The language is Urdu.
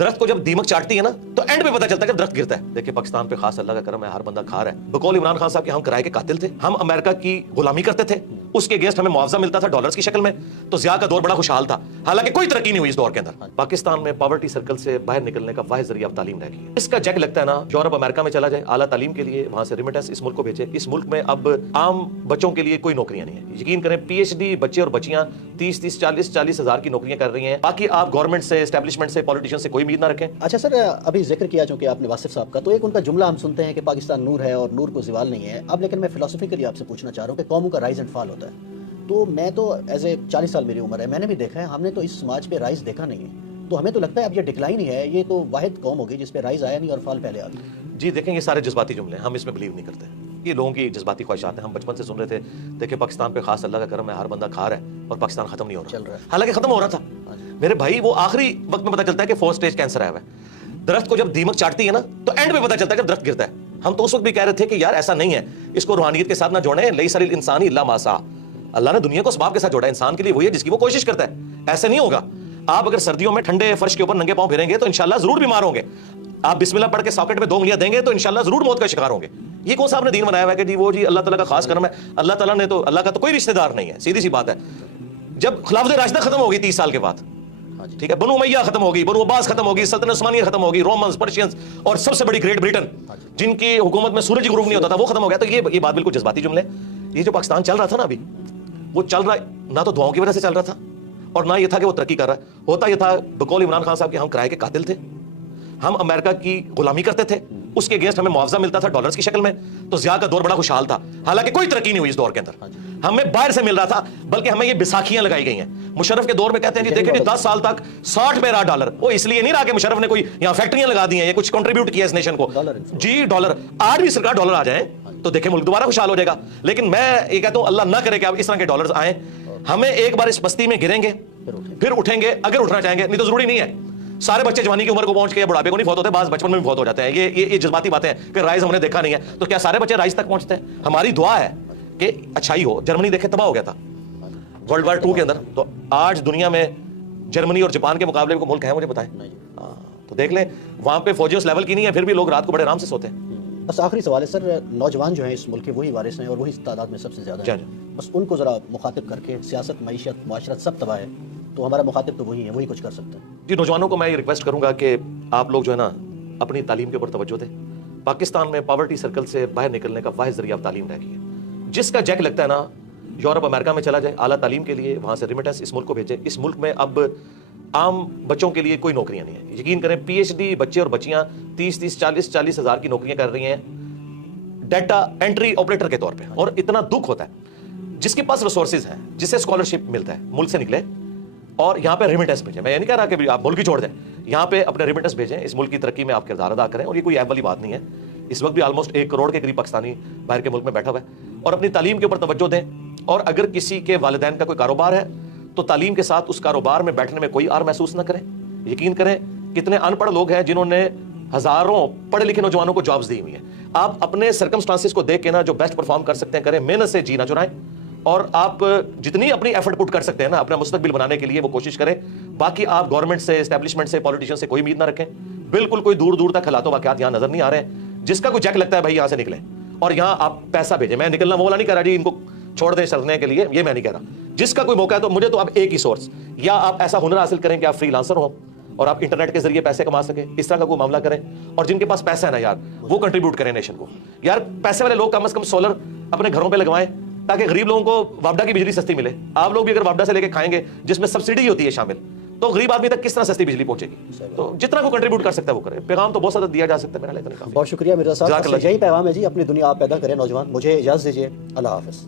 درخت کو جب دیمک چاٹتی ہے نا تو اینڈ پہ پتا چلتا ہے جب درخت گرتا ہے. دیکھیں پاکستان پہ خاص اللہ کا کرم ہے, ہر بندہ کھا رہا ہے. بقول عمران خان صاحب کے ہم کرائے کے قاتل تھے, ہم امریکہ کی غلامی کرتے تھے, اس کے اگینسٹ ہمیں معاوضہ ملتا تھا ڈالرز کی شکل میں, تو ضیاء کا دور بڑا خوشحال تھا. حالانکہ کوئی ترقی نہیں ہوئی اس دور کے اندر. پاکستان میں پاورٹی سرکل سے باہر نکلنے کا واحد ذریعہ اب تعلیم رہ گئی ہے. اس کا جیک لگتا ہے نا, یورپ امریکہ میں چلا جائے اعلیٰ تعلیم کے لیے, وہاں سے ریمیٹنس اس ملک کو بھیجے. اس ملک میں اب عام بچوں کے لیے کوئی نوکریاں نہیں ہیں. یقین کریں پی ایچ ڈی بچے اور بچیاں 30-40 ہزار کی نوکریاں کر رہی ہیں. باقی آپ گورنمنٹ سے, اسٹیبلشمنٹ سے, پولیٹیشین سے کوئی امید نہ رکھیں. اچھا سر, ابھی ذکر کیا چونکہ آپ نے واصف صاحب کا, تو ایک ان کا جملہ ہم سنتے ہیں کہ پاکستان نور ہے اور نور کو زوال نہیں ہے. اب لیکن میں فلسفیکلی آپ سے پوچھنا چاہ رہا ہوں کہ قوموں کا رائز اینڈ فال ہوتا ہے. تو میں تو ایز اے 40 سال میری عمر ہے, میں نے بھی دیکھا ہے, ہم نے تو اس سماج پہ رائز دیکھا نہیں ہے. تو ہمیں تو لگتا ہے اب یہ ڈکلائن ہی ہے, یہ تو واحد قوم ہوگی جس پہ رائز آیا نہیں اور فال پہلے آ گیا. جی دیکھیں یہ سارے جذباتی جملے ہیں, ہم اس میں بلیو نہیں کرتے. یہ لوگوں کی جذباتی خواہشات ہیں. ہم بچپن سے سن رہے تھے, دیکھیں پاکستان پہ خاص اللہ کا کرم ہے, ہر بندہ کھا رہا ہے اور پاکستان ختم نہیں ہو رہا. چل رہا ہے. حالانکہ ختم ہو رہا تھا میرے بھائی. وہ آخری وقت میں پتا چلتا ہے کہ 4 اسٹیج کینسر آیا ہوا ہے. درخت کو جب دیمک چاٹتی ہے نا تو اینڈ پہ پتا چلتا ہے جب درخت گرتا ہے. ہم تو اس وقت بھی کہہ رہے تھے کہ یار ایسا نہیں ہے, اس کو روحانیت کے ساتھ نہ جوڑیں. لیس الانسان الا ما سعی. اللہ نے دنیا کو اسباب کے ساتھ جوڑا ہے, انسان کے لیے وہی ہے جس کی وہ کوشش کرتا ہے. ایسے نہیں ہوگا. آپ اگر سردیوں میں ٹھنڈے فرش کے اوپر ننگے پاؤں پھریں گے تو انشاءاللہ ضرور بیمار ہوں گے. آپ بسم اللہ پڑھ کے ساکٹ میں 2 انگلیاں دیں گے تو انشاءاللہ ضرور موت کا شکار ہوں گے. یہ کون سا آپ نے دین بنایا ہوا ہے کہ جی وہ جی اللہ تعالیٰ کا خاص کرم ہے. اللہ تعالیٰ نے تو, اللہ کا تو کوئی رشتہ دار نہیں ہے, سیدھی سی بات ہے. جب خلافت راشدہ ختم ہوگی 30 سال کے بعد, ٹھیک ہے, بنو امیہ ختم ہوگی, بنو عباس ختم ہوگی, سلطنت عثمانیہ ختم ہوگی, رومنز, پرشینز اور سب سے بڑی گریٹ بریٹن جن کی حکومت میں سورج غروب نہیں ہوتا تھا وہ ختم ہو گیا. تو یہ بات بالکل جذباتی جملے. یہ جو پاکستان چل رہا تھا نا ابھی, وہ چل رہا نہ تو دعاؤں کی وجہ سے چل رہا تھا اور نہ یہ تھا کہ وہ ترقی کر رہا ہے. ہوتا یہ تھا بقول عمران خان صاحب کے ہم کرائے کے قاتل تھے, ہم امریکہ کی غلامی کرتے تھے, اس کے اگینسٹ ہمیں معاوضہ ملتا تھا ڈالرز کی شکل میں, تو ضیاء کا دور بڑا خوشحال تھا. حالانکہ کوئی ترقی نہیں ہوئی اس دور کے اندر. ہمیں باہر سے مل رہا تھا, بلکہ ہمیں یہ بیساکھیاں لگائی گئی ہیں. مشرف کے دور میں کہتے ہیں جی دیکھیں 10 سال تک 60 پہ رہا ڈالر. وہ اس لیے نہیں رہا کہ مشرف نے کوئی یہاں فیکٹریاں لگا دی ہیں یا کچھ کنٹریبیوٹ کیا اس نیشن کو. جی ڈالر, آج بھی سرکار ڈالر آ جائیں تو دیکھیں ملک دوبارہ خوشحال ہو جائے گا. لیکن میں یہ کہتا ہوں اللہ نہ کرے کہ آپ اس طرح کے ڈالرز آئیں. ہمیں ایک بار اس بستی میں گریں گے پھر اٹھیں گے اگر اٹھنا چاہیں گے, نہیں تو ضروری نہیں ہے. سارے بچے جوانی کی عمر کو پہنچ کے بڑھاپے کو نہیں فوت ہوتے, بعض بچپن میں بھی فوت ہو جاتے ہیں. یہ جذباتی باتیں ہیں کہ رائز ہم نے دیکھا نہیں ہے. تو کیا سارے بچے رائز تک پہنچتے ہیں؟ ہماری دعا ہے کہ اچھائی ہو. جرمنی دیکھیں تباہ ہو گیا تھا ورلڈ وار 2 کے اندر, تو آج دنیا میں جرمنی اور جاپان کے مقابلے میں کوئی ملک ہے مجھے بتائیں؟ تو دیکھ لیں وہاں پہ فوجی اس لیول کی نہیں ہے, پھر بھی لوگ رات کو بڑے آرام سے سوتے ہیں. بس آخری سوال ہے سر, نوجوان جو ہیں اس ملک کے وہی وارث ہیں اور وہی تعداد میں سب سے زیادہ ہیں. بس ان کو ذرا مخاطب کر کے, سیاست, معیشت, معاشرت سب تباہ ہے, تو ہمارا مخاطب تو وہی ہے, وہی کچھ کر سکتے ہیں. جی نوجوانوں کو میں یہ ریکویسٹ کروں گا کہ آپ لوگ جو ہے نا اپنی تعلیم کے اوپر توجہ دیں. پاکستان میں پاورٹی سرکل سے باہر نکلنے کا واحد ذریعہ اب تعلیم رہ گئی ہے. جس کا جیک لگتا ہے نا یورپ امریکہ میں چلا جائے اعلیٰ تعلیم کے لیے, وہاں سے ریمیٹنس اس ملک کو بھیجے. اس ملک میں اب عام بچوں کے لیے کوئی نوکریاں نہیں ہیں. یقین کریں پی ایچ ڈی بچے اور بچیاں 30-40 ہزار کی نوکریاں کر رہی ہیں ڈیٹا انٹری آپریٹر کے طور پہ. اور اتنا دکھ ہوتا ہے جس کے پاس ریسورسز ہیں, جسے اسکالرشپ ملتا ہے, ملک سے نکلے اور یہاں پہ ریمیٹنس بھیجیں. میں یہ نہیں کہہ رہا کہ آپ ملک ہی چھوڑ دیں, یہاں پہ اپنے ریمیٹنس بھیجیں. اس ملک کی ترقی میں آپ کردار ادا کریں. اور یہ کوئی ایب والی بات نہیں ہے. اس وقت بھی آلموسٹ 1 کروڑ کے قریب پاکستانی باہر کے ملک میں بیٹھا ہوا ہے. اور اپنی تعلیم کے اوپر توجہ دیں. اور اگر کسی کے والدین کا کوئی کاروبار ہے تو تعلیم کے ساتھ اس کاروبار میں بیٹھنے میں کوئی آر محسوس نہ کریں. یقین کریں کتنے ان پڑھ لوگ ہیں جنہوں نے ہزاروں پڑھے لکھے نوجوانوں کو جابز دی ہوئی ہیں. آپ اپنے سرکمسٹانسز کو دیکھ کے نا جو بیسٹ پرفارم کر سکتے ہیں کریں, محنت سے جی نہ چرائیں. اور آپ جتنی اپنی ایفرٹ پٹ کر سکتے ہیں نا اپنا مستقبل بنانے کے لیے وہ کوشش کریں. باقی آپ گورنمنٹ سے, اسٹیبلشمنٹ سے, پولیٹیشین سے کوئی امید نہ رکھیں. بالکل کوئی دور دور تک حالات و واقعات یہاں نظر نہیں آ رہے ہیں. جس کا کوئی جیک لگتا ہے بھائی یہاں سے نکلیں اور یہاں آپ پیسہ بھیجیں. میں نکلنا وہ والا نہیں کہہ رہا جی ان کو چھوڑ دیں چلنے کے لیے, یہ میں نہیں کہہ رہا. جس کا کوئی موقع ہے تو مجھے تو اب ایک ہی سورس, یا آپ ایسا ہنر حاصل کریں کہ آپ فری لانسر ہوں اور آپ انٹرنیٹ کے ذریعے پیسے کما سکیں, اس طرح کا کوئی معاملہ کریں. اور جن کے پاس پیسہ ہے نا یار وہ کنٹریبیوٹ کریں نیشن کو. یار پیسے والے لوگ کم از کم سولر اپنے گھروں پہ لگوائیں تاکہ غریب لوگوں کو وابڈا کی بجلی سستی ملے. آپ لوگ بھی اگر وابڈا سے لے کے کھائیں گے جس میں سبسڈی ہوتی ہے شامل, تو غریب آدمی تک کس طرح سستی بجلی پہنچے گی. تو جتنا کو کنٹریبیوٹ کر سکتا ہے وہ کرے. پیغام تو بہت زیادہ دیا جا سکتا ہے. میرا بہت شکریہ مرزا صاحب, یہی پیغام ہے جی, اپنی دنیا آپ پیدا کریں نوجوان. مجھے اجازت دیجیے, اللہ حافظ.